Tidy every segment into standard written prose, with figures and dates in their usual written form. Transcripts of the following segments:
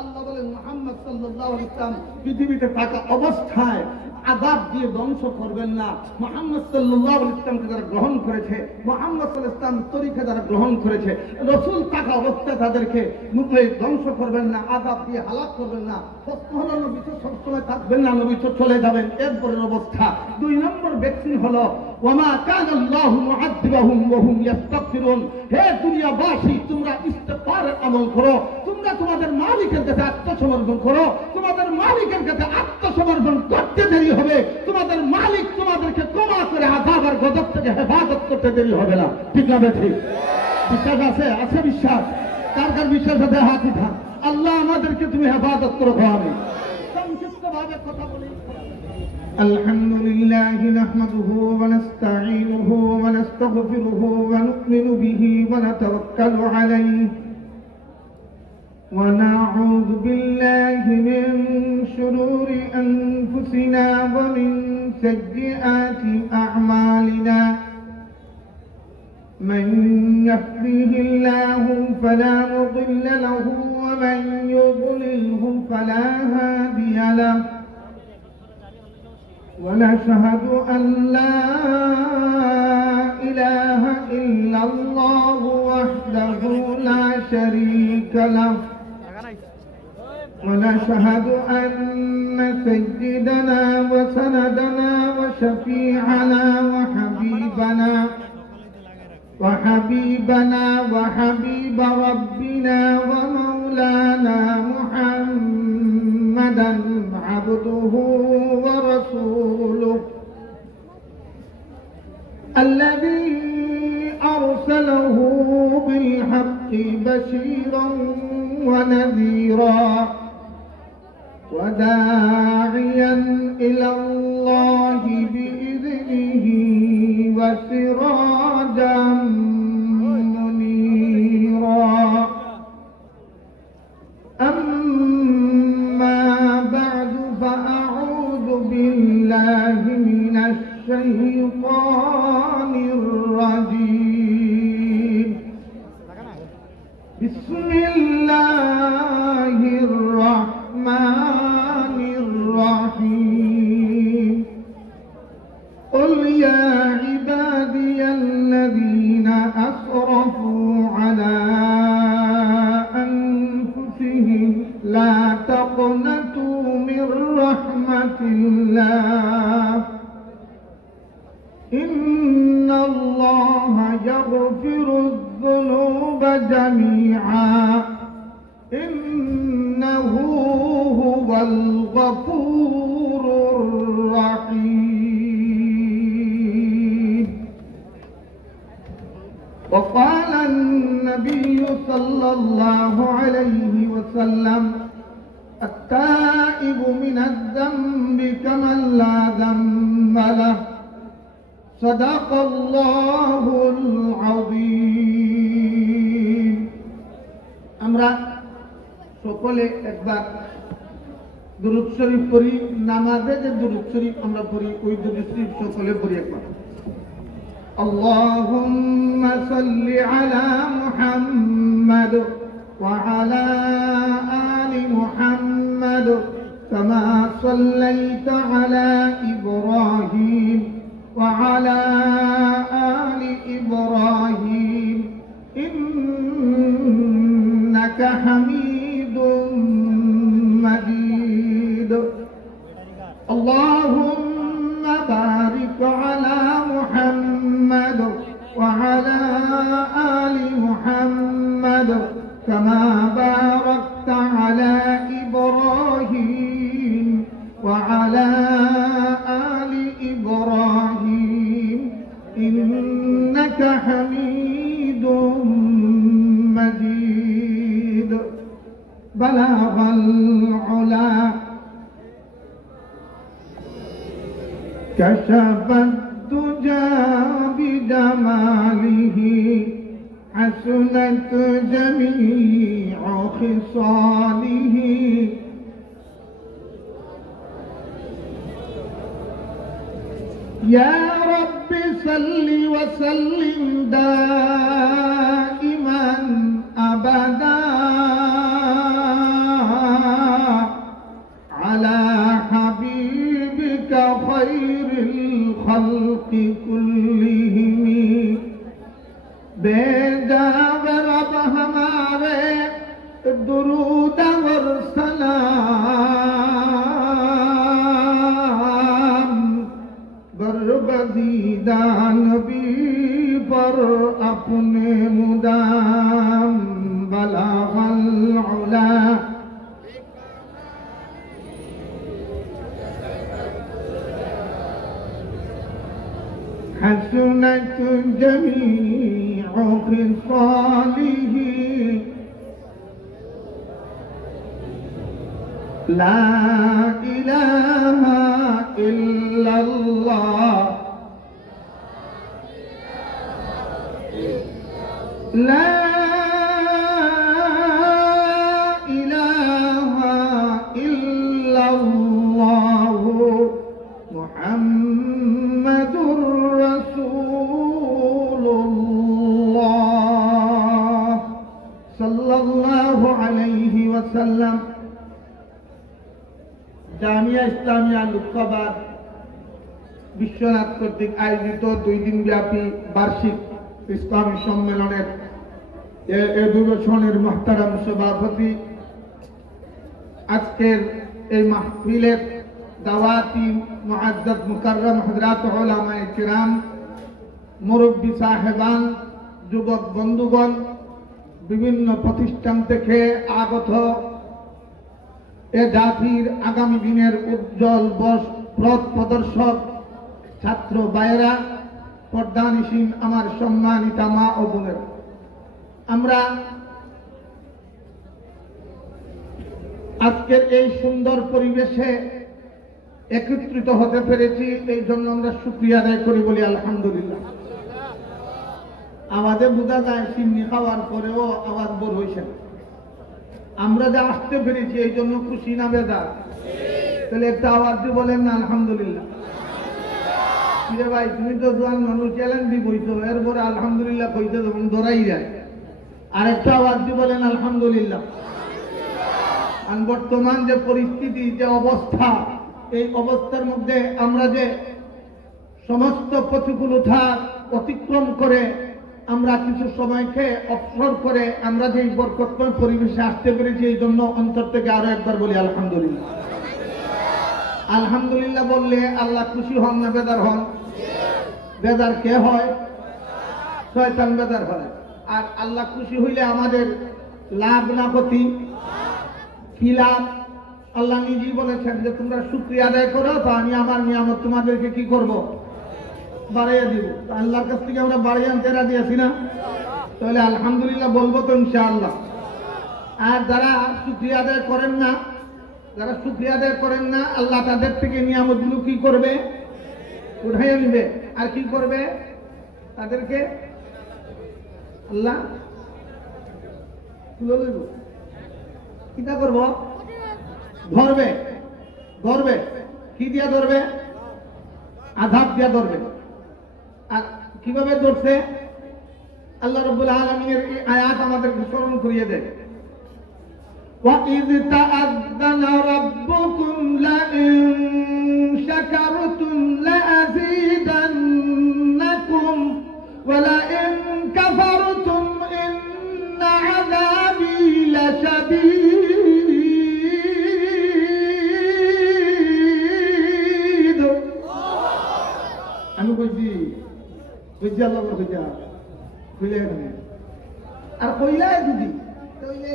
আল্লাহ বলেন মুহাম্মদ সাল্লাল্লাহু আলাইহি ওয়াসাল্লাম পৃথিবীতে থাকা অবস্থায় আযাব দিয়ে ধ্বংস করবেন না। মুহাম্মদ সাল্লাল্লাহু আলাইহি ওয়াসাল্লামকে যারা গ্রহণ করেছে, মুহাম্মদ সাল্লাল্লাহু আলাইহি ওয়াসাল্লাম তরিকা যারা গ্রহণ করেছে, রাসূল থাকা অবস্থায় তাদেরকে ধ্বংস করবেন না, আযাব দিয়ে হালাক করবেন না। প্রশ্ন হলো নবী তো সবসময় থাকবেন না, নবী তো চলে যাবেন, এরপরের অবস্থা। 2 নম্বর ভ্যাকসিন হলো ওয়ামা কানা আল্লাহু মুআযযিবাহুম ওয়া হুম ইস্তাগফিরুন। হে দুনিয়াবাসী, তোমরা ইস্তিগফারের আমল করো, তোমরা তোমাদের মালিকের কাছে আত্মসমর্পণ করো। তোমাদের মালিকের কাছে আত্মসমর্পণ করতে দেরি হবে, তোমাদের মালিক তোমাদেরকে ক্ষমা করে আযাব আর গজব থেকে হেফাজত করতে দেরি হবে না। ঠিক না ঠিক? বিশ্বাস আছে? আছে বিশ্বাস? কার কার বিশ্বাস আছে হাত উঠান। আল্লাহ আমাদেরকে তুমি হেফাজত করো। আমি সংক্ষিপ্তভাবে কথা বলি। الحمد لله نحمده ونستعينه ونستغفره ونؤمن به ونتوكل عليه ونعوذ بالله من شرور أنفسنا ومن سيئات أعمالنا من يهده الله فلا مضل له ومن يضلله فلا هادي له ونشهد أن لا إله إلا الله وحده لا شريك له ونشهد أن سيدنا وسندنا وشفيعنا وحبيب ربنا ومولانا محمدا عبده ورسوله الذي أرسله بالحق بشيرا ونذيرا وداعيا إلى الله بإذنه وسراجا منيرا. أما بعد فأعوذ بالله من الشيطان الرجيم. بسم الله الرحمن الرحيم. قل يا عبادي الذين أسرفوا على أنفسهم لا تقنطوا من رحمة الله إن الله يغفر الذنوب جميعا إنه هو الغفور الرحيم. وقال النبي صلى الله عليه وسلم التائب من الذنب كمن لا ذنب له صدق الله العظيم. আমরা সকলে একবার দুরূদ শরীফ পড়ি। নামাজে যে দুরূদ শরীফ আমরা পড়ি, ওই দুরূদ শরীফ সকলে পড়ি একবার। আল্লাহুম্মা সাল্লি আলা মুহাম্মাদ ওয়া আলা আলি মুহাম্মাদ কামা সাল্লাইতা আলা ইব্রাহিম ওয়া আলা আলি ইব্রাহিম ইন্নাকা হামিদুম مجيد. اللهم بارك على محمد وعلى آل محمد كما باركت على إبراهيم وعلى آل إبراهيم إنك حميد مجيد. بلغ العلا كشف الدجى بجماله حسنت جميع خصاله يا رب صل وسلم دائما أبدا दुरूद और सलाम बरगज़ीदा नबी पर अपने मुदाम बलागल उला हसनत जमीउ खिसालिही ला इलाहा इल्लल्लाह ला इलाहा इल्लल्लाह मुहम्मदुर रसूलुल्लाह सल्लल्लाहु अलैहि वसल्लम। জামিয়া ইসলামিয়া লুৎফাবাদ বিশ্বনাথ কর্তৃক আয়োজিত 2 দিন ব্যাপী বার্ষিক ইসলামী সম্মেলনের অধিবেশনের মুহতারাম সভাপতি, আজকের এই মাহফিলের দাওয়াতি মুআজ্জাজ মুকাররম হযরত উলামায়ে কিরাম, মুরব্বী সাহেবান, যুবক বন্ধুগণ, বিভিন্ন প্রতিষ্ঠান থেকে আগত এ জাতির আগামী দিনের উজ্জ্বল পথ প্রদর্শক ছাত্র ভাইয়েরা, পর্দানিসীন আমার সম্মানিতা মা ও বোনেরা, আমরা আজকের এই সুন্দর পরিবেশে একত্রিত হতে পেরেছি, এই জন্য আমরা শুকরিয়া আদায় করি, বলি আলহামদুলিল্লাহ। আমাদের বোঝা যায় সিন্নি খাওয়ার পরেও আওয়াজ বড় হয়েছে না। আমরা যে আসতে পেরেছি এই জন্য খুশি না বেজার? তাহলে একটা আওয়াজ দিয়ে বলেন না আলহামদুলিল্লাহ। কিরে ভাই, তুমি তো জোয়ান মানুষ, চ্যালেঞ্জ দিয়ে বইছো, এরপরে আলহামদুলিল্লাহ কইতে যখন দৌড়াই যায়, আর একটা আওয়াজ দিয়ে বলেন আলহামদুলিল্লাহ। আর বর্তমান যে পরিস্থিতি, যে অবস্থা, এই অবস্থার মধ্যে আমরা যে সমস্ত প্রতিকূলতা অতিক্রম করে আমরা কিছু সময়কে অবসর করে আমরা যে বরকতময় পরিবেশে আসতে পেরেছি, এই জন্য অন্তর থেকে আরো একবার বলি আলহামদুলিল্লাহ। আলহামদুলিল্লাহ বললে আল্লাহ খুশি হন না বেদার হন? বেদার কে হয়? শয়তান বেদার হয়। আর আল্লাহ খুশি হইলে আমাদের লাভ না ক্ষতি? কি লাভ? আল্লাহ নিজেই বলেছেন যে তোমরা শুকরিয়া আদায় করো, তো আমি আমার নিয়ামত তোমাদেরকে কি করব? বাড়াইয়া দিব। আল্লাহর কাছ থেকে আমরা বাড়িয়ে আনতে রাজি আছি না? তাহলে আলহামদুলিল্লাহ বলবো তো ইনশাআল্লাহ। আর যারা শুকরিয়া আদায় করেন না, যারা শুকরিয়া আদায় করেন না, আল্লাহ তাদের থেকে নিয়ামতগুলো কি করবে? উঠাইয়া নিবে। আর কি করবে? তাদেরকে আল্লাহ তুলে লইব। কিটা করব? ধরবে। ধরবে কি দিয়া ধরবে? আযাব দিয়া ধরবে। আর কিভাবে ধরছে? আল্লাহ রাব্বুল আলামিনের এই আয়াত আমাদেরকে স্মরণ করিয়ে দেয়। وَإِذْ تَأَذَّنَ رَبُّكُمْ لَئِن شَكَرْتُمْ لَأَزِيدَنَّكُمْ وَلَئِن كَفَرْتُمْ إِنَّ عَذَابِي لَشَدِيدٌ। আমি কইছি আল্লাহ কইছা কইলে আর কইলাই যদি কইলে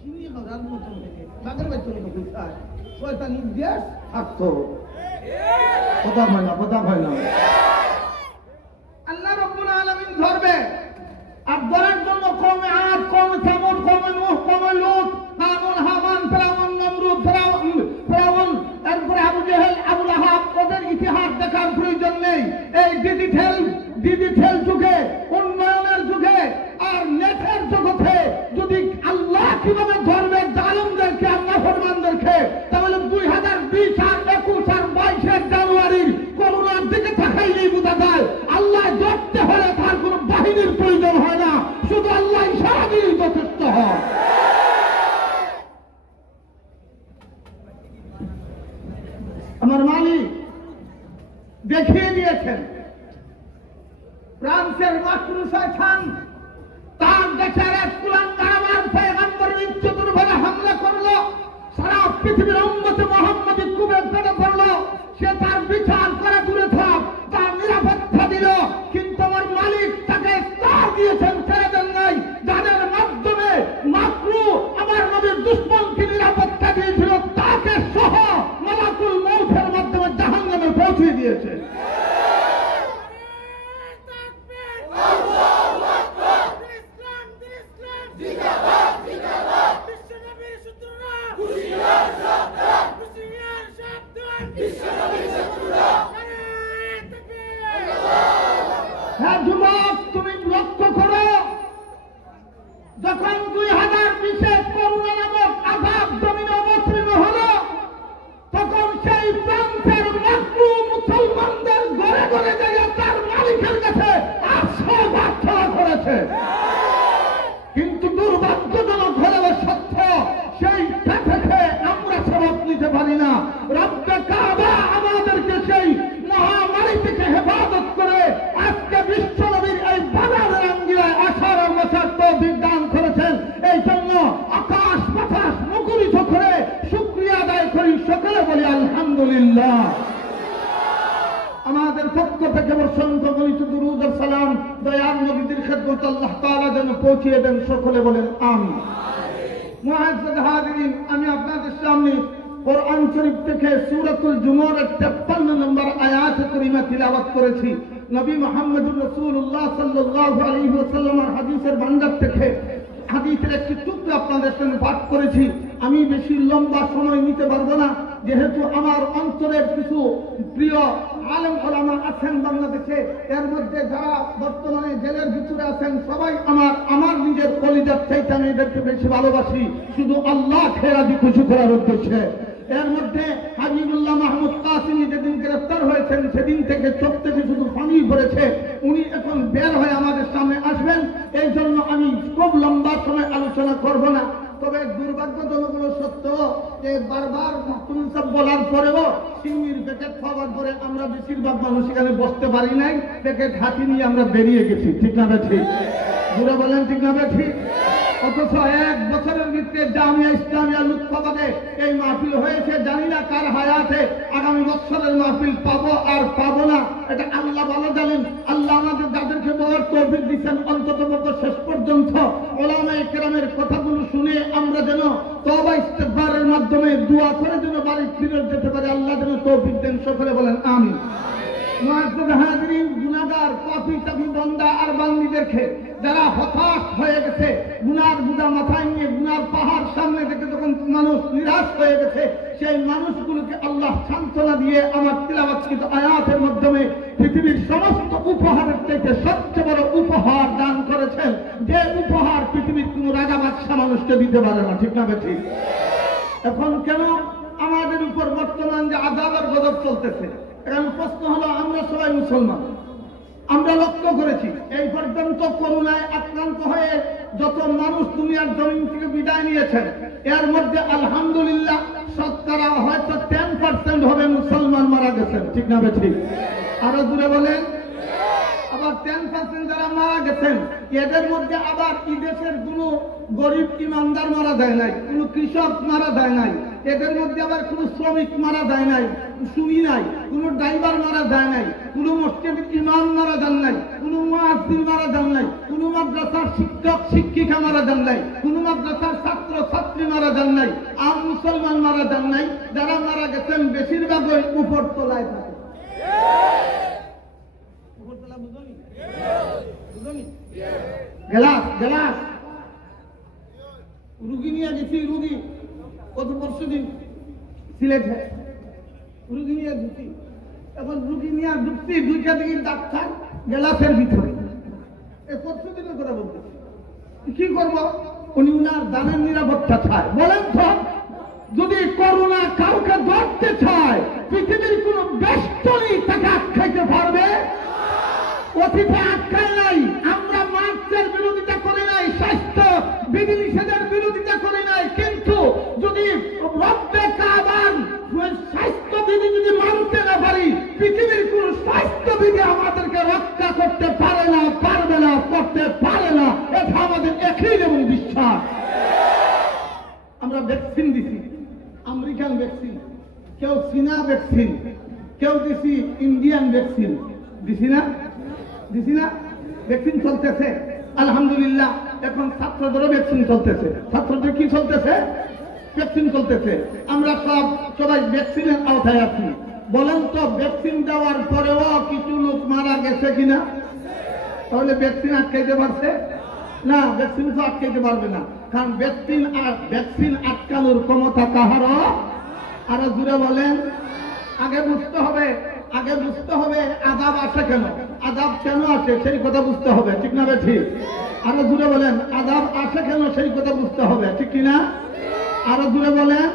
চিনি হরার মতন থেকে বাগের বাইতে কইছায় শয়তান ইবলিস থাকতো। কথা হয় না। আল্লাহ রাব্বুল আলামিন ধরবে। আর ধরার জন্য কওমে আদ, কওমে সামুদ, কওমে নূহ, কওমে লূত, কারুন, হামান, ফিরআউন, নমরুদ, ফিরআউন, এরপরে আবু জেহেল, আবু লাহাব, ওদের ইতিহাস দেখার প্রয়োজন নেই। এই ডিজিটাল যুগে, উন্নয়নের যুগে আর নেটের জগতে যদি আল্লাহ কিভাবে ধরবে জালিমদেরকে, আল্লাহ ফরমানদেরকে, তাহলে 2020 আর 21 আর 22 জানুয়ারির করোনার দিকে তাকাইলেই বোঝা যায় আল্লাহ ধরতে হলে তার কোনো বাহিনীর প্রয়োজন হয় না, শুধু আল্লাহ ইশারা দিয়েই যথেষ্ট হয়। আমার মালিক দেখিয়ে দিয়েছেন। ফ্রান্সের মাকরু শয়তান তার দেশের এক কুলাঙ্গার আমার পয়গম্বর পৃথিবীর উম্মতে মুহাম্মদী কুবে ধরে পড়লো, সে তার বিচার করে দূরে থাক, তার নিরাপত্তা দিল, কিন্তু আমার মালিক তাকে স্তর দিয়েছেন, ছেড়ে দেন নাই, যাদের মাধ্যমে মাকরু আমার নবীর দুশমনকে নিরাপত্তা দিয়েছিল তাকে সহ মালাকুল মউতের মাধ্যমে জাহান্নামে পৌঁছে দিয়েছে। হ্যাঁ যুবক, তুমি লক্ষ্য করো, যখন 2020-এ করোনা নামক আযাব জমিনে অবতীর্ণ হলো, তখন সেই প্রান্তের মাকরু মুসলমানদের ঘরে ঘরে গিয়ে তার মালিকের কাছে আশ্রয় প্রার্থনা করেছে। কিন্তু দুর্ভাগ্যজনক হলেও সত্য, সেইটা থেকে আমরা সবক নিতে পারি না। রব্বে কাবা আমাদেরকে সেই মহামারী থেকে হেফাজত করে আজকে বিশ্বনবীর এই বাজারের আঙ্গিনায় আসার বসার তৌফিক দান করেছেন। এই জন্য আকাশ বাতাস মুখরিত করে শুকরিয়া আদায় করি, সকলে বলি আলহামদুলিল্লাহ। আমাদের পক্ষ থেকে অসংখ্য গণিত দুরূদ ও সালাম দয়ার নবীর খেদমত আল্লাহ তাআলা যেন পৌঁছিয়ে দেন, সকলে বলেন আমিন। মুআজ্জাজ হাজিরিন, আমি আপনাদের সামনে কোরআন শরীফ থেকে সূরাতুল জুমুরের 53 নম্বর আয়াত কারিমা তিলাওয়াত করেছি। নবী মুহাম্মদুর রাসূলুল্লাহ সাল্লাল্লাহু আলাইহি ওয়াসাল্লামের হাদিসের ভান্ডার থেকে হাদিসের একটি টুকরো আপনাদের সামনে পাঠ করেছি। আমি বেশি লম্বা সময় নিতে পারবো না, যেহেতু আমার অঞ্চলের কিছু প্রিয় আলেম ওলামা আছেন বাংলাদেশে, এর মধ্যে যারা বর্তমানে জেলের ভিতরে আছেন সবাই আমার নিজের কলিজার চাইতে আমি এদেরকে বেশি ভালোবাসি, শুধু আল্লাহ খেরাজি খুশি করার উদ্দেশ্যে। এর মধ্যে হাবিবুল্লাহ মাহমুদ কাসিমি যেদিন গ্রেফতার হয়েছেন সেদিন থেকে চোখ থেকে শুধু পানি পড়েছে। উনি এখন বের হয়ে আমাদের সামনে আসবেন, এই জন্য আমি খুব লম্বা সময় আলোচনা করব না। তবে দুর্ভাগ্যজনক হলো সত্য যে বারবার মাহমুদ সাহেব বলার পরেও সিঙ্গির প্যাকেট খাওয়ার পরে আমরা বেশিরভাগ মানুষ এখানে বসতে পারি নাই, প্যাকেট হাতি নিয়ে আমরা বেরিয়ে গেছি। ঠিক না ঠিক? বুড়া বলেন ঠিক না ঠিক? অথচ 1 বছরের ভিতরে জামিয়া ইসলামিয়া লুৎফাবাদে এই মাহফিল হয়েছে, জানি না কার হায়াতে আগামী বছরের মাহফিল পাবো আর পাবো না, এটা আল্লাহ ভালো জানেন। আল্লাহ আমাদের যাদেরকে বলার তৌফিক দিচ্ছেন অন্তত শেষ পর্যন্ত ওলামায়ে কেরামের কথাগুলো শুনে আমরা যেন তওবা ইস্তেগফারের মাধ্যমে দোয়া করে যেন বাড়ি ফিরে যেতে পারি, আল্লাহ যেন তৌফিক দেন, সকলে বলেন আমিন। মুআজ্জাজ হাজিরিন, গুনাহগার পাপী তাপী বান্দা আর বান্দীদেরকে যারা হতাশ হয়ে গেছে, গুনার বোঝা মাথায় নিয়ে গুনার পাহাড় সামনে থেকে যখন মানুষ নিরাশ হয়ে গেছে, সেই মানুষগুলোকে আল্লাহ সান্ত্বনা দিয়ে আমার তিলাওয়াতকৃত আয়াতের মাধ্যমে পৃথিবীর সমস্ত উপহারের চাইতে সবচেয়ে বড় উপহার দান করেছেন, যে উপহার পৃথিবীর কোন রাজা বাদশা মানুষকে দিতে পারে না। ঠিক না ঠিক? এখন কেন আমাদের উপর বর্তমান যে আযাব আর গজব চলতেছে, এখন প্রশ্ন হলো, আমরা সবাই মুসলমান, আমরা লক্ষ্য করেছি এই পর্যন্ত করোনায় আক্রান্ত হয়ে যত মানুষ দুনিয়ার জমিন থেকে বিদায় নিয়েছেন, এর মধ্যে আলহামদুলিল্লাহ শতকরা হয়তো 10% হবে মুসলমান মারা গেছেন। ঠিক না ঠিক? আরো দূরে বলেন। আবার 10% যারা মারা গেছেন, এদের মধ্যে আবার এই দেশের কোন গরিব ইমানদার মারা যায় নাই, কোন কৃষক মারা যায় নাই, এদের মধ্যে আবার কোন শ্রমিক মারা যায় নাই, শুনি নাই, কোন ড্রাইভার মারা যায় নাই, কোন মসজিদের ইমাম মারা যান নাই, কোন মুয়াজ্জিন মারা যান নাই, কোন মাদ্রাসার শিক্ষক শিক্ষিকা মারা যান নাই, কোন মাদ্রাসার ছাত্র ছাত্রী মারা যান নাই, আম মুসলমান মারা যান নাই। যারা মারা গেছেন বেশিরভাগই উপরতলায় থাকে। উপরতলা বুঝনি? বুঝনি? গেলাস গেলাস রুগী নিয়ে গেছি, রুগী কত পরশুদিন সিলেটে রুগী নিয়ে ঢুকি, এখন রুগী নিয়ে ঢুকছি, দুইটা দিকে ডাক্তার গেলাসের ভিতরে। পরশুদিনের কথা বলতেছি, কি করবো? উনি উনার দানের নিরাপত্তা চায়। বলেন তো, যদি করোনা কাউকে ধরতে চায়, পৃথিবীর কোন বেষ্টনী তাকে আটকাইতে পারবে? অতীতে আটকায় নাই। আমরা মাস্কের বিরোধিতা করি নাই, স্বাস্থ্য বিধিনিষেধের বিরোধিতা করি নাই, কিন্তু যদি রব্বে কাবার স্বাস্থ্যবিধি যদি মানতে না পারি, পৃথিবীর কোন স্বাস্থ্যবিধি আমাদেরকে রক্ষা করতে পারে না, পারবে না, করতে পারে না। এটা আমাদের একই এবং বিশ্বাস। আমরা ভ্যাকসিন দিছি, আমেরিকান ভ্যাকসিন, কেউ চীনা ভ্যাকসিন, কেউ দিছি ইন্ডিয়ান ভ্যাকসিন। দিছি না ভ্যাকসিন চলতেছে আলহামদুলিল্লাহ। এখন ছাত্রদেরও ভ্যাকসিন চলতেছে। ছাত্রদের কি চলতেছে? ভ্যাকসিন চলতেছে। আমরা সবাই ভ্যাকসিনের আওতায় আছি। বলেন তো ভ্যাকসিন দেওয়ার পরেও কিছু লোক মারা গেছে কিনা? তাহলে ভ্যাকসিন আটকাইতে পারছে না? ভ্যাকসিন তো আটকাইতে পারবে না, কারণ ভ্যাকসিন আটকানোর ক্ষমতা কাহারও। আরো জুড়ে বলেন। আগে বুঝতে হবে আযাব আসে কেন, আযাব কেন আসে সেই কথা বুঝতে হবে, ঠিক না ঠিক? আরো জুড়ে বলেন। আযাব আসে কেন সেই কথা বুঝতে হবে, ঠিক কিনা? আরো জুড়ে বলেন।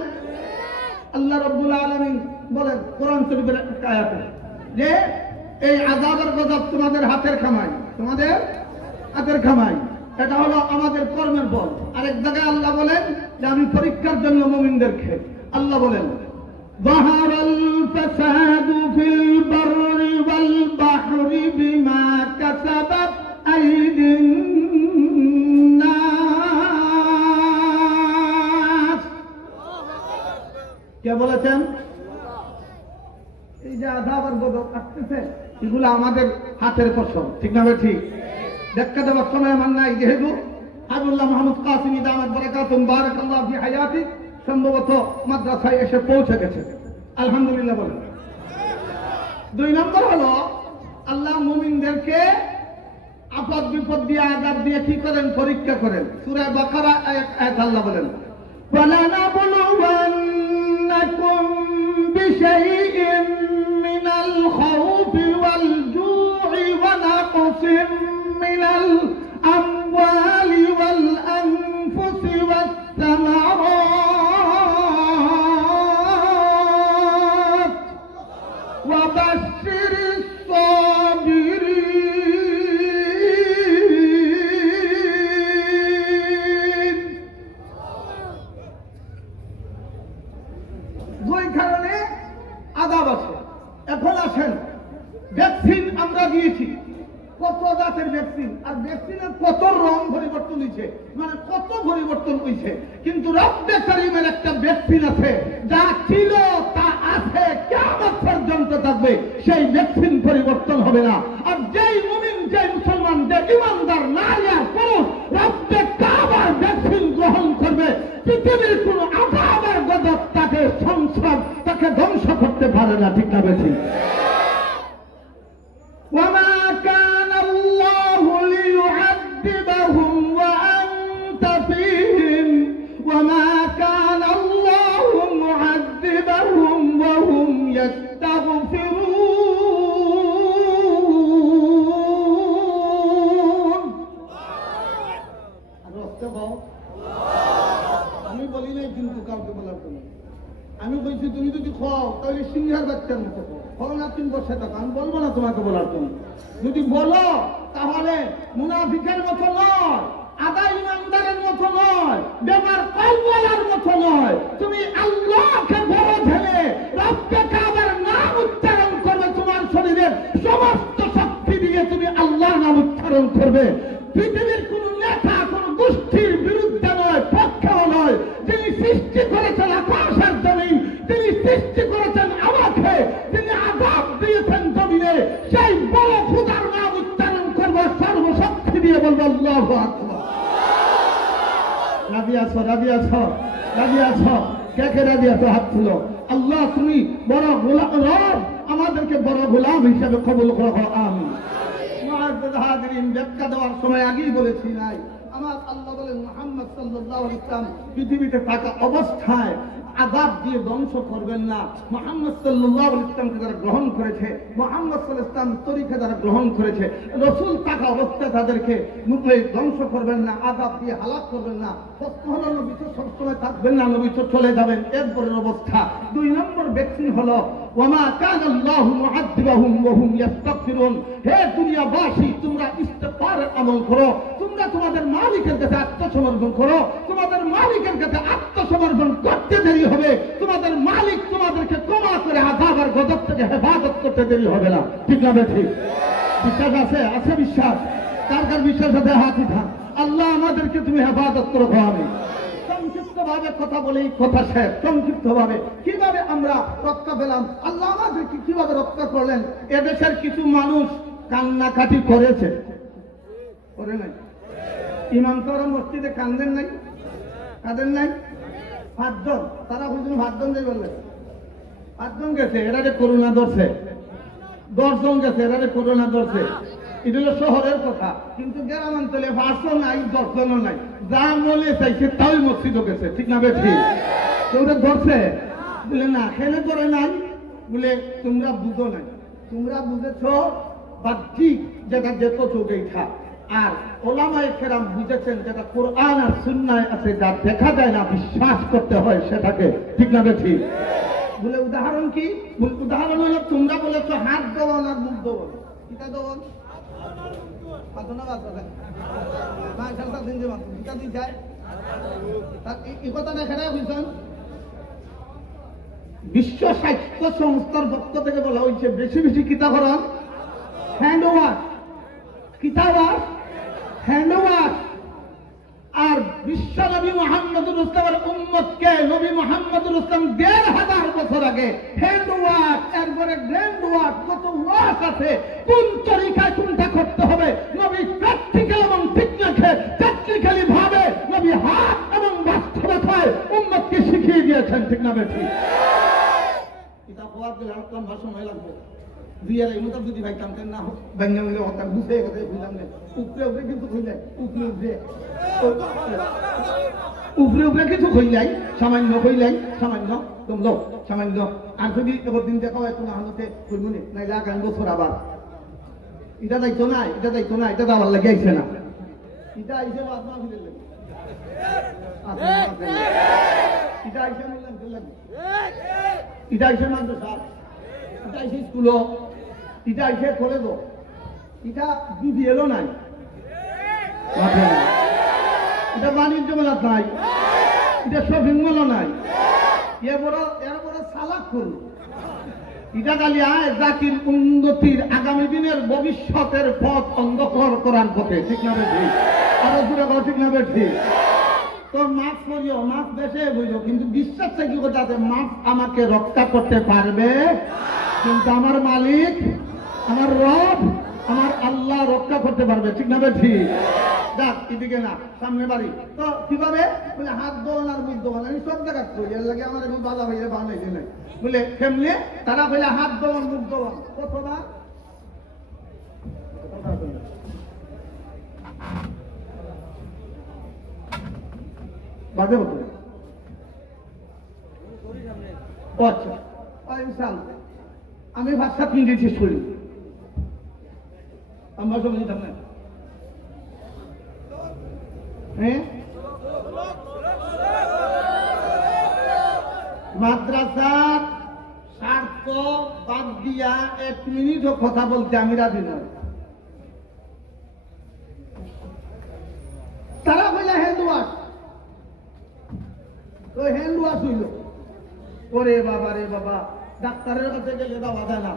আল্লাহ রাব্বুল আলামিন বলেন কোরআন শরীফের আয়াতে যে এই আযাবের গজব তোমাদের হাতের কামাই, তোমাদের হাতের কামাই। এটা হলো আমাদের কর্মের ফল। আরেক জায়গায় আল্লাহ বলেন যে আমি পরীক্ষার জন্য মুমিনদেরকে, আল্লাহ বলেন ظهر الفساد في البر والبحر بما كسبت أيدي الناس। কে বলেছেন? এই যে আযাব আর গজব আসতেছে এগুলো আমাদের হাতের ফসল, ঠিক না ঠিক? দেখা দেওয়ার সময় আমার নাই, যেহেতু হাবিবুল্লাহ মাহমুদ কাসিমি দামাত বারাকাতুহু বারাকাল্লাহু ফি হায়াতি সম্ভবত মাদ্রাসায় এসে পৌঁছে গেছে, আলহামদুলিল্লাহ বলেন। 2 নম্বর হলো আল্লাহ মুমিনদেরকে আপদ বিপদ দিয়ে আযাব দিয়ে কি করেন? পরীক্ষা করেন। সূরা বাকারা আয়াত আল্লাহ বলেন وَلَنَبْلُوَنَّكُمْ بِشَيْءٍ مِّنَ الْخَوْفِ وَالْجُوعِ وَنَقْصٍ مِّنَ الْأَمْوَالِ وَالْأَنفُسِ وَالثَّمَرَاتِ وَبَشِّرِ الصَّابِرِينَ। 2 কারণে আযাব আছে। এখন আসেন, ভ্যাকসিন আমরা দিয়েছি, কত জাতের ভ্যাকসিন, আর ভ্যাকসিনের কত রং পরিবর্তন হয়েছে, মানে কত পরিবর্তন হয়েছে। কিন্তু রব্বে কারীমের একটা ভ্যাকসিন আছে, যা ছিল তা আছে, কিয়ামত পর্যন্ত থাকবে, সেই ভ্যাকসিন পরিবর্তন হবে না। আর যেই মুমিন, যেই মুসলমান, যে ইমানদার নারী আর পুরুষ রব্বে কাবার ভ্যাকসিন গ্রহণ করবে, পৃথিবীর কোন আযাব আর গজব তাকে সংসার, তাকে ধ্বংস করতে পারে না, ঠিক না বেশি? وما كان الله ليعذبهم وأنت فيهم وما كان الله معذبهم وهم يستغفرون। আমি বলি নাই কিন্তু কাউকে বলার জন্য, আমি বলছি তুমি যদি খাও তাহলে সিংহার বাচ্চার মতো খাও না, 3 বছর টাকা আমি বলবো না তোমাকে বলার জন্য। যদি বলো তাহলে মুনাফিকের মতো নয়, আদা ইমানদারের মতো নয়, বেমার কলওয়ালার মতো নয়। তুমি আল্লাহকে বড় ঢেলে রব্বে কাবার নাম উচ্চারণ করবে, তোমার শরীরের সমস্ত শক্তি দিয়ে তুমি আল্লাহর নাম উচ্চারণ করবে। পৃথিবীর কোন নেতা, কোন গোষ্ঠীর বিরুদ্ধে নয়, পক্ষেও নয়। যিনি সৃষ্টি করেছেন আকাশ আর জমিন, তিনি সৃষ্টি করেছেন আমাকে, তিনি আযাব দিয়েছেন জমিনে, সেই বড় খোদার নাম উচ্চারণ করবো সর্বশক্তি দিয়ে, বলবো আল্লাহু আকবার। রাজি আছো? রাজি আছো? রাজি আছো? কে কে রাজি আছো? হাত তুলো। আল্লাহ তুমি বড় গোলাম, রব আমাদেরকে বড় গোলাম হিসাবে কবুল করো, আমিন। মুআজ্জাজ হাজিরিন, ব্যাখ্যা দেওয়ার সময় আগেই বলেছি নাই, আমার আল্লাহ বলেন মুহাম্মদ সাল্লাল্লাহু আলাইহি ওয়াসাল্লাম পৃথিবীতে থাকা অবস্থায় আযাব দিয়ে ধ্বংস করবেন না। মুহাম্মদ সাল্লাল্লাহু আলাইহি ওয়াসাল্লামকে যারা গ্রহণ করেছে, মুহাম্মদ সাল্লাল্লাহু আলাইহি ওয়াসাল্লাম তরিকা যারা গ্রহণ করেছে, রাসূল থাকা অবস্থায় তাদেরকে ধ্বংস করবেন না, আযাব দিয়ে হালাক করবেন না। প্রশ্ন হলো নবী তো সবসময় থাকবেন না, নবী তো চলে যাবেন, এরপরের অবস্থা। 2 নম্বর ভ্যাকসিন হলো ওয়ামা কানা আল্লাহু মুআযযিবাহুম ওয়া হুম ইস্তাগফিরুন। হে দুনিয়াবাসী, তোমরা ইস্তিগফারের আমল করো, তোমরা তোমাদের মালিকের কাছে আত্মসমর্পণ করো। তোমাদের মালিকের কাছে আত্মসমর্পণ করতে দেরি হবে, তোমাদের মালিক তোমাদেরকে ক্ষমা করে আযাব আর গজব থেকে হেফাজত করতে দেরি হবে না, ঠিক না ঠিক? বিশ্বাস আছে? আছে বিশ্বাস? কার কার বিশ্বাস আছে? হাত উঠান। আল্লাহ আমাদেরকে তুমি হেফাজত করো, আমি সংক্ষিপ্ত ভাবে কথা বলেই কথা শেষ। সংক্ষিপ্ত ভাবে কিভাবে আমরা রক্ষা পেলাম, আল্লাহ আমাদেরকে কিভাবে রক্ষা করলেন। এদেশের কিছু মানুষ কান্নাকাটি করেছে, করে নাই? ইমাম সাহেব মসজিদে কান্দেন নাই, কাঁদেন নাই? 5 জন, তারা বুঝলেন 5 জন যে বললেন 5 জন গেছে, এরা যে করোনা ধরছে। 10 জন গেছে, এরা যে করোনা ধরছে। এটা হলো শহরের কথা, কিন্তু গ্রামাঞ্চলে 5 জন নাই, 10 জনও নাই। যা মনে চাইছে তাই মসজিদও গেছে, ঠিক না বেঠিক? কেউ ধরছে বলে না, খেলে ধরে নাই বলে তোমরা বুঝো নাই। তোমরা বুঝেছ বাহ্যিক যেটা দেখো এইটা, আর ওলামায়ে কেরাম বুঝেছেন যেটা কোরআন আর সুন্নায় আছে, যা দেখা যায় না বিশ্বাস করতে হয় সেটাকে, ঠিক না বেঠিক? বলে উদাহরণ কি? উদাহরণ হলো তোমরা বলেছো হাত দেওয়ান আর মুখ দেওয়ান। কিতা দেওয়ান? বিশ্ব স্বাস্থ্য সংস্থার পক্ষ থেকে বলা হয়েছে বেশি বেশি কিতা করান, হ্যান্ড ওয়াশ, কিতা ওয়াশ, হ্যান্ড ওয়াশ। আর বিশ্ব নবী মুহাম্মদুর ইসলামের উম্মতকে নবী মুহাম্মদুর ইসলাম 1500 বছর আগে হ্যান্ড ওয়াশ, এরপরে গ্র্যান্ড ওয়াশ, কত ওয়াশ আছে, কোন তরিকায় কোনটা করতে হবে নবী প্র্যাকটিক্যাল এবং টেকনিক্যালি ভাবে নবী হাত এবং বাস্তবতায় উম্মতকে শিখিয়ে দিয়েছেন, ঠিক না বেঠিক? এটা হওয়ার জন্য আরেকটা ভাষণ হয়ে লাগবে। বিয়ার এই মতো যদি ভাই কামতেন না হোক ব্যাঙ্গা মিলে হতাম বুঝে গেছে, বুঝলাম না। উপরে উপরে কিন্তু হইলে উপরে উপরে উপরে উপরে কিছু হইলাই, সামান্য হইলাই, সামান্য তোমলো সামান্য। আর যদি এবার দিন দেখা হয় কোনো হালতে কইমনে নাইলে আগামী বছর আবার এটা দায়িত্ব নাই, এটা দায়িত্ব নাই, এটা দেওয়ার লাগে আইছে না, এটা আইসে আত্মা ফিরে লাগে, এটা আইসে মিললাম লাগে, এটা আইসে মাদ্রাসা, এটা আইসে স্কুলও, এটা আইসে কলেজও, এটা বিবিএলও নাই, এটা বাণিজ্য মেলা নাই, এটা শপিং মলও নাই। এর বড় সালাক করুন, এটা খালি আয় জাতির উন্নতির আগামী দিনের ভবিষ্যতের পথ অন্ধকার করার পথে, ঠিক না বেঠি? আরো দূরে করো, ঠিক না বেঠি? তোর মাছ করিও, মাছ দেশে বুঝো, কিন্তু বিশ্বাস থেকে যাতে মাছ আমাকে রক্ষা করতে পারবে, কিন্তু আমার মালিক, আমার রব, আমার আল্লাহ রক্ষা করতে পারবে, ঠিক না বেঠি? যাক এদিকে না, সামনে বাড়ি। তো কিভাবে বলে হাত দোয়ান আর মুখ দোয়ান, আমি সব জায়গা করি, এর লাগে আমার এখন বাধা ভাইয়া বানাই দিলে বলে কেমনে তারা বলে হাত দোয়ান মুখ দোয়ান। কতটা বাজে হতো? আচ্ছা আমি 5-7 মিনিট শেষ করি, আমরা সব নিতাম না। মাদ্রাসার স্বার্থ বাদ দিয়া 1 মিনিটও কথা বলতে আমি রাজি নয়। তারা বলে হ্যান্ড ওয়াশ, তো হ্যান্ড ওয়াশ হইল, ওরে বাবা রে বাবা, ডাক্তারের কাছে গেলে দেওয়া যায় না,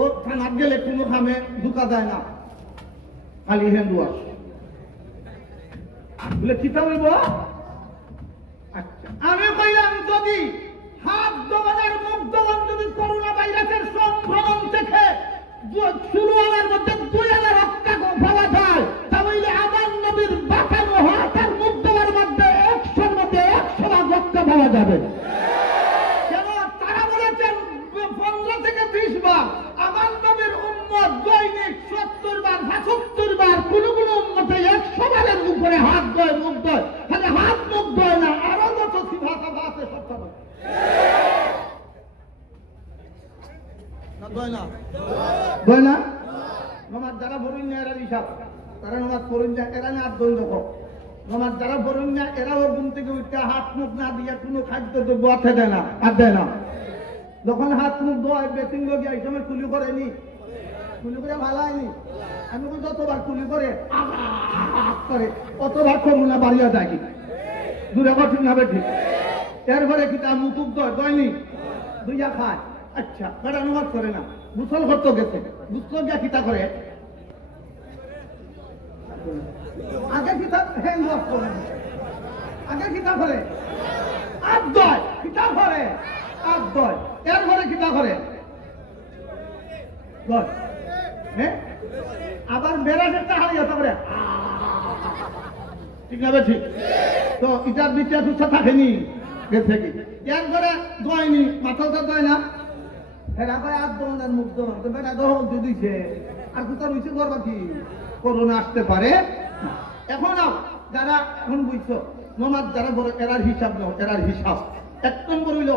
ও থানার গেলে কোনো খামে ঢুকা যায় না, খালি হ্যান্ড ওয়াশ বলে কিতা বলব? আচ্ছা আমি কইলাম যদি হাত দোয়ানের মুখ দোয়ান যদি করোনা ভাইরাসের সংক্রমণ থেকে শুরু হওয়ার মধ্যে 2000 রক্ষা পাওয়া যায়, তাহলে আমার নবীর বাঁচানো হাত আর মুখ দোয়ার মধ্যে 100-র মধ্যে 100 ভাগ রক্ষা পাওয়া যাবে। কেন তারা বলেছেন 15 থেকে 20 বার, আমার নবীর উম্মত দৈনিক 70 বার 75 বার, কোন কোন উম্মতে 100 বারের উপরে হাত ধোয় মুখ ধোয়, খালি হাত মুখ ধোয় না, আরো যত সিফাত আছে সব পাবে না, ধোয় না, ধোয় না। নমাজ যারা পড়ুন না এরা হিসাব, তারা নমাজ পড়ুন না, এরা না ধোয় দেখো। নমাজ যারা পড়ুন না এরাও ঘুম থেকে উঠতে হাত মুখ না দিয়ে কোনো খাদ্য দ্রব্য হাতে দেয় না, আর দেয় না। যখন হাত মুখ ধোয় বেসিং লোক এই সময় কুলি করেনি, কুলি করে ভালো হয়নি। আমি যতবার কুলি করে করে অতবার করুন না বাড়িয়া যায় কি দূরে কঠিন হবে, ঠিক? এরপরে কি তার মুকুব দয়নি দুইয়া খায়। আচ্ছা বেটা অনুবাদ করে না, গুসল করতে গেছে, গুসল গিয়া কিতা করে আগে কিতা হ্যান্ড ওয়াশ করে, আগে কিতা করে আর দয় কিতা করে আর দয় এর ঘরে কিতা করে হ্যাঁ আবার মেরাজেরটা হারিয়ে হতে পারে ঠিক না ঠিক তো এটার বিচার তুচ্ছা থাকেনি গেছে কি এর ঘরে দয়নি মাথাটা দয় না এরা ভাই আর দোকানের মুখ তো বেটা দহল দিছে আর কোথাও নিচে করবা কি করোনা আসতে পারে এখন যারা এখন বুঝছো নমাজ যারা বড় এরার হিসাব নাও এরার হিসাব 1 নম্বর হইল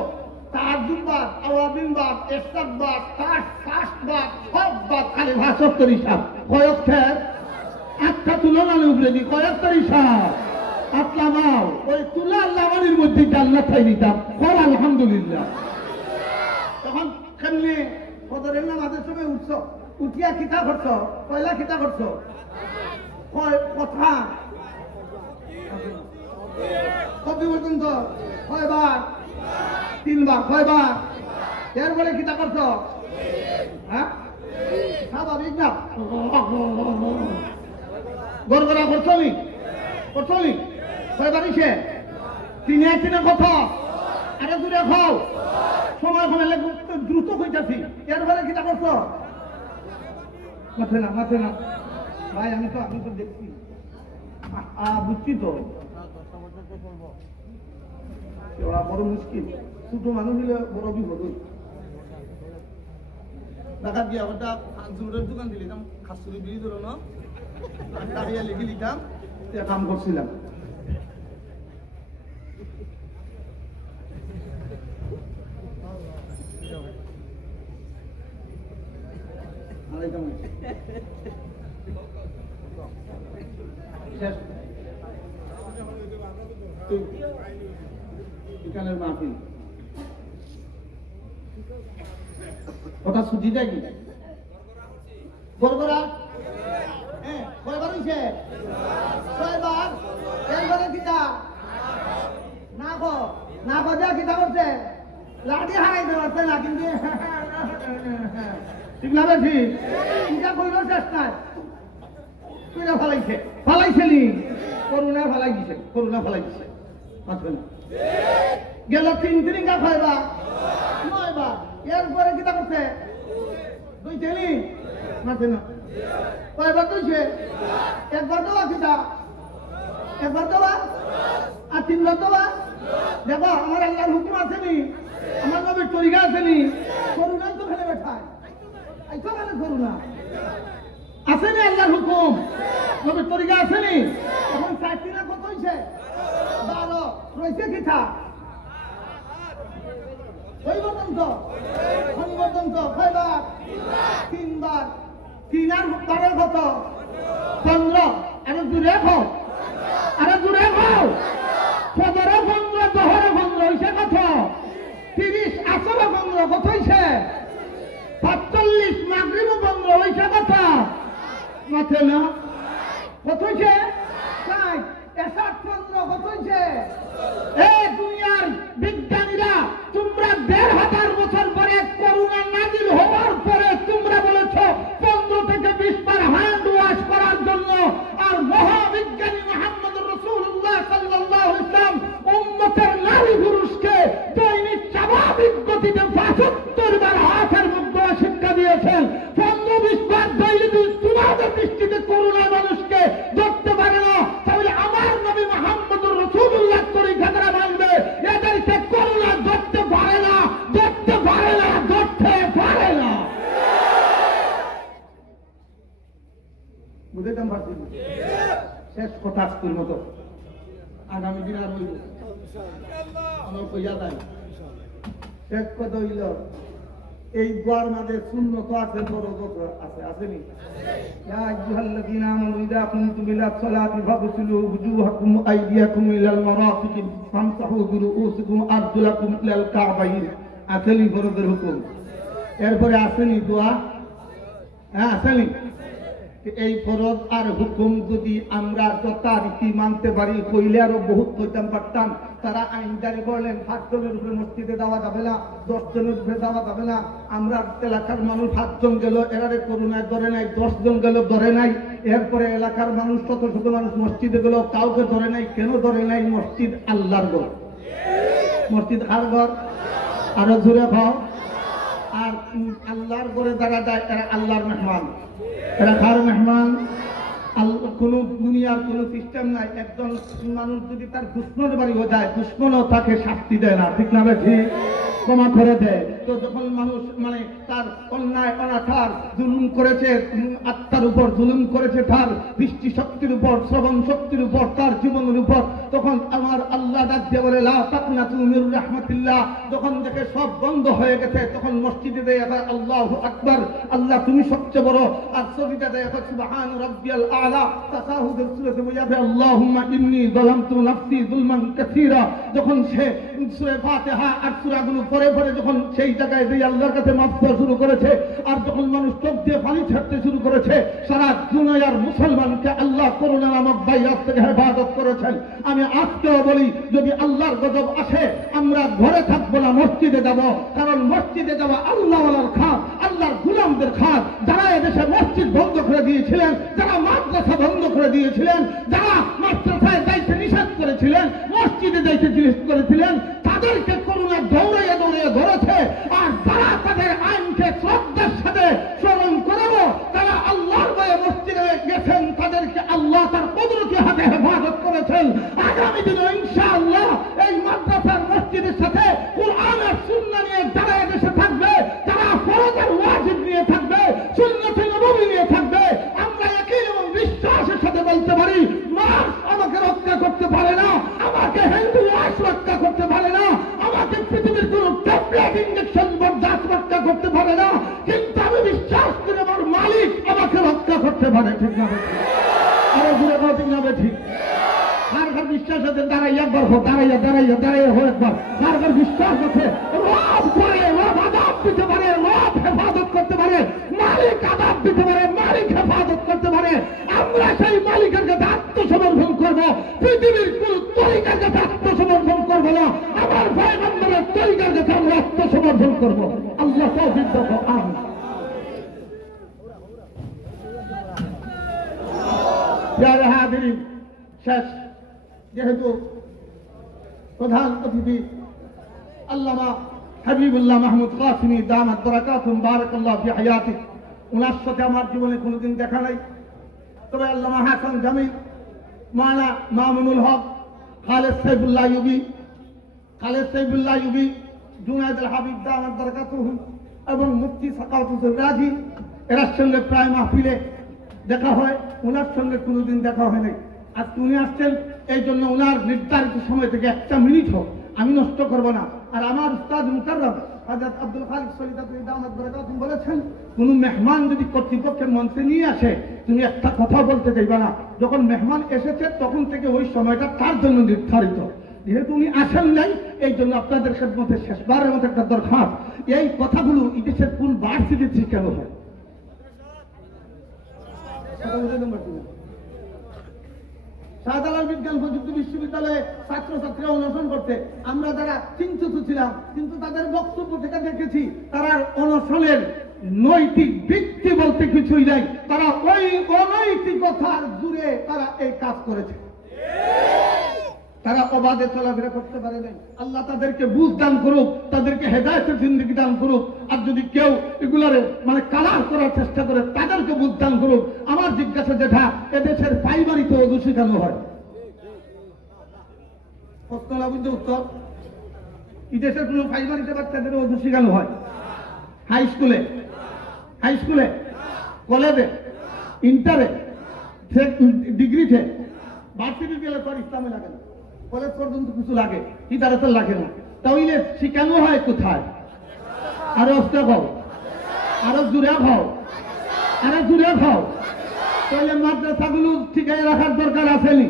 তাহাজ্জুদবাদ আওয়াবিনবাদ ইশরাকবাদ ফাস্টবাদ সববাদ খালি ভাষাত্তর হিসাব কয়েকটার একটা তুলনার উপরে দি কয়েকটার হিসাব আপনার ওই তুলার লামানির মধ্যে জান্নাত খাই দিতাম কর আলহামদুলিল্লাহ তখন কেমনি ফজরের নামাজের সময় উঠছো উঠিয়া কিতা করছো পয়লা কিতা করছো কথা কবি পর্যন্ত কয়বার 3 বার কয়বার এরপরে কিতা করছো হ্যাঁ স্বাভাবিক না গড়গড়া করছো নি কয়বার ইসে 3 কথা আরে দূরে খাও সময় কমে দ্রুত হইতাছি এরপরে কিতা করছো মাথে না ভাই আমি তো দেখছি বুঝছি তো বড় মুশকিল ছোট মানুষ হলে বড় বিপদ টাকা দিয়ে ওটা জোরের দোকান দিলাম খাসুরি বিড়ি ধরো না দাঁড়িয়ে লিখে লিখতাম কাম করছিলাম বিকালের মাহফিল কথা ছুটি দেয় কি গড়গড়া কয়বার হইছে 6 বার এরপরে কিতা না যা কিতা করছে লাঠি হারাইতে পারছে না কিন্তু ঠিক না বেশি এটা কইল শেষ নাই কইরা ফালাইছেলি করুণা ফালাই দিছে মাত্র না গেল 3 গা খাইবা 9 বার এরপরে কিতা করছে 2 তেলি মাত্র না কয়বার কইছে একবার দেওয়া কিতা একবার দেওয়া আর 3 বার দেওয়া দেখো আমার আল্লাহর হুকুম আছে নি আমার নবীর তরিকা আছে নি করুণা তো খেলে বেঠায় আইতো কেন করুণা আছে নি আল্লাহর হুকুম নবীর তরিকা আছে নি এখন 60 না কত হইছে 12 রইছে কিতা ওই পর্যন্ত কয়বার 3 বার 3 আর 12 কত 15 আরে দূরে খাও সদরে 15 দহরে 15 হইছে কত 30 আসরে 15 কত হইছে 45 মাগরিব 15 হইছে কত মাথে না কত হইছে 60 15 কত হইছে এই দুনিয়ার বিজ্ঞানীরা তোমরা 1500 বছর পরে করোনা নাজিল হওয়ার পরে তোমরা বলেছো 15 থেকে 20 বার হ্যান্ড ওয়াশ করার জন্য আর মহাবিজ্ঞানী মুহাম্মদুর রাসূলুল্লাহ সাল্লাল্লাহু আলাইহি ওয়াসাল্লাম উম্মতের নারী পুরুষকে দৈনিক স্বাভাবিক গতিতে 75 বার হাতের মুদ্রা শিক্ষা দিয়েছেন 15-20 বার দৈনিক তোমাদের দৃষ্টিতে করোনা মানুষকে ধরতে পারে না তাহলে আমার নবী মুহাম্মদুর রাসূলুল্লাহ তরিকাটা মানবে এদেরকে করোনা ধরতে পারে না বুঝাইতাম পারছি শেষ কথা আজকের মতো আগামী দিন আর হইব আমার কইয়া দেয় শেষ কথা হইল এই দুয়ার মাঝে সুন্নত আছে ফরজ আছে আসেনি ইয়া আইয়ুহাল্লাযীনা আমানু ইযা কুমতুম ইলা সালাতি ফাগসিলু ওজুহাকুম আইদিয়াকুম ইলাল মারাফিক ফামসাহু বিরুউসিকুম আরজুলাকুম ইলাল কাবাইন আসেনি ফরজের হুকুম এরপরে আসেনি দোয়া হ্যাঁ আসেনি এই ফরজ আর হুকুম যদি আমরা যথারীতি মানতে পারি কইলে আরো বহুত কইতাম পারতাম তারা আইন জারি করলেন 7 জনের উপরে মসজিদে যাওয়া যাবে না, 10 জনের উপরে যাওয়া যাবে না। আমরা এলাকার মানুষ 7 জন গেল, এরারে করোনায় ধরে নাই, 10 জন গেল ধরে নাই। এরপরে এলাকার মানুষ শত শত মানুষ মসজিদে গেল, কাউকে ধরে নাই। কেন ধরে নাই? মসজিদ আল্লাহর ঘর। মসজিদ কার ঘর? আরো জোরে খাও। আর আল্লাহর ঘরে যারা যায় এরা আল্লাহর মেহমান। এরা কার মেহমান? কোন দুনিয়ার কোন সিস্টেম নাই। একজন মানুষ যদি তার দুশ্মনের বাড়ি হয়ে যায়, দুশ্মনও তাকে শাস্তি দেয় না, ঠিক না বেশি ক্ষমা করে দেয়। তো যখন মানুষ মানে তার অন্যায় অনাচার জুলুম করেছে, আত্মার উপর জুলুম করেছে, তার দৃষ্টি শক্তির উপর, শ্রবণ শক্তির উপর, তার জীবনের উপর, তখন আমার আল্লাহ ডাক দিয়ে বলে লা তাকনাতু মির রাহমাতিল্লাহ। যখন দেখে সব বন্ধ হয়ে গেছে, তখন মসজিদে দেয় আল্লাহু আকবার, আল্লাহ তুমি সবচেয়ে বড়। আর সবিতা দেয় সুবহান রাব্বিয়াল আলা। তাসাহুদের সূরাতে বলে আল্লাহুম্মা ইন্নী যালামতু নাফসি যুলমান কাসীরা। যখন সে সূরা ফাতিহা আর সূরাগুলো পরে পরে যখন সেই জায়গায় দিয়ে আল্লাহর কাছে মাফ চাওয়া শুরু করেছে, আর যখন মানুষ চোখ দিয়ে পানি ছাড়তে শুরু করেছে, সারা দুনিয়ার মুসলমানকে আল্লাহ করোনা নামক ভাইরাস থেকে হেফাজত করেছেন। আমি আজকেও বলি, যদি আল্লাহর গজব আসে, আমরা ঘরে থাকবো না, মসজিদে যাব। কারণ মসজিদে যাওয়া আল্লাহওয়ালার খাত, আল্লাহর গুলামদের খাত। যারা এদেশে মসজিদ বন্ধ করে দিয়েছিলেন, যারা মাদ্রাসা বন্ধ করে দিয়েছিলেন, যারা মাদ্রাসায় যাইতে নিষেধ করেছিলেন, মসজিদে যাইতে নিষেধ করেছিলেন, তাদেরকে করোনা দৌড়াইয়া দৌড়াইয়া ধরেছে। আর যারা তাদের আইনকে শ্রদ্ধার সাথে স্মরণ করবো, তারা আল্লাহর ভয়ে মসজিদে গেছেন, তাদেরকে আল্লাহ তার কুদরতি হাতে হেফাজত করেছেন। আগামী দিনে ইনশাআল্লাহ এই মাদ্রাসার মসজিদের সাথে কুরআন আর সুন্নাহ নিয়ে যারা এদেশে থাকবে, যারা ফরজ আর ওয়াজিব নিয়ে থাকবে, সুন্নাতে নববী নিয়ে থাকবে, আমরা ইয়াকিন এবং বিশ্বাসের সাথে বলতে পারি, মার্স আমাকে রক্ষা করতে পারে না, আমাকে হিন্দু ওয়াশ রক্ষা করতে পারে না, আমাকে পৃথিবীর কোন ট্যাবলেট ইনজেকশন বরদাস্ত রক্ষা করতে পারে না, কিন্তু আমি বিশ্বাস করি আমার মালিক আমাকে রক্ষা করতে পারে, ঠিক না? আরো ঘুরে পাও, ঠিক না? ঠিক। কার কার বিশ্বাস আছে? দাঁড়াইয়া একবার হোক, দাঁড়াইয়া দাঁড়াইয়া দাঁড়াইয়া হোক একবার। কার কার বিশ্বাস আছে রব করে, রব আযাব দিতে পারে, রব হেফাজত করতে পারে, মালিক আযাব দিতে পারে, মালিক হেফাজত করতে পারে। আমরা সেই মালিকের কাছে আত্মসমর্পণ করবো, পৃথিবীর কোন তরিকার কাছে আত্মসমর্পণ করবো না, আমার পয়গম্বরের তরিকার কাছে আমরা আত্মসমর্পণ করবো। আল্লাহ তৌফিক দাও। আমিন। প্রিয় হাজিরিন, শেষ যেহেতু প্রধান অতিথি আল্লামা হাবিবুল্লাহ মাহমুদ কাসিমি দামাত বারাকাতুহুম বারাকাল্লাহু ফি হায়াতি, ওনার সাথে আমার জীবনে কোনোদিন দেখা নাই। তবে আল্লামা হাসান জামিল, মাওলানা মামুনুল হক, খালেদ সাইফুল্লাহ ইউবি, জুনায়েদ আল হাবিব দামাত বারাকাতুহুম এবং মুফতি সাকাওয়াতুল রাজি, এর সঙ্গে প্রায় মাহফিলে দেখা হয়। ওনার সঙ্গে কোনোদিন দেখা হয় নাই। আজকে উনি আসছেন, এই জন্য ওনার নির্ধারিত সময় থেকে 1 মিনিট হোক আমি নষ্ট করব না। আর আমার উস্তাদ মুকাররম হযরত আব্দুল খালিক শরীফুল্লাহ দামাত বারাকাতুহুম বলেছেন, কোন মেহমান যদি কর্তৃপক্ষের মঞ্চে নিয়ে আসে, তুমি একটা কথা বলতে চাইবা না। যখন মেহমান এসেছে তখন থেকে ওই সময়টা তার জন্য নির্ধারিত। যেহেতু উনি আসেন নাই, এই জন্য আপনাদের খেদমতে শেষবারের মতো একটা দরখাস্ত, এই কথাগুলো এদেশের কোন ভার্সিটিতে শিখানো হয়? শাহজালাল বিজ্ঞান প্রযুক্তি বিশ্ববিদ্যালয়ে ছাত্রছাত্রীরা অনশন করতে আমরা যারা চিন্তিত ছিলাম, কিন্তু তাদের বক্তব্য থেকে দেখেছি তারা অনশনের নৈতিক ভিত্তি বলতে কিছুই নাই। তারা ওই অনৈতিকতার জুড়ে তারা এই কাজ করেছে। তারা অবাধে চলাফেরা করতে পারে নাই। আল্লাহ তাদেরকে বুঝ দান করুক, তাদেরকে হেদায়েতের জিন্দেগি দান করুক। আর যদি কেউ এগুলারে মানে কালার করার চেষ্টা করে, তাদেরকে বুঝ দান করুক। আমার জিজ্ঞাসা যেটা, এদেশের প্রাইমারিতে ওযু শেখানো হয়? প্রশ্ন না বুঝতে উত্তর। এদেশের কোন প্রাইমারিতে বাচ্চাদের ওযু শেখানো হয়? হাই স্কুলে, কলেজে, ইন্টারে, ডিগ্রিতে, ভার্সিটি গেলে তো ইসলামে লাগে না, কলেজ পর্যন্ত কিছু লাগে, ইদারাতে লাগে না। তাহলে শিখানো হয় কোথায়? আরো অস্ত্র খাও, আরো জুড়ে খাও, আরো জুড়ে খাও। তাহলে মাদ্রাসাগুলো ঠিকায় রাখার দরকার আছে নি?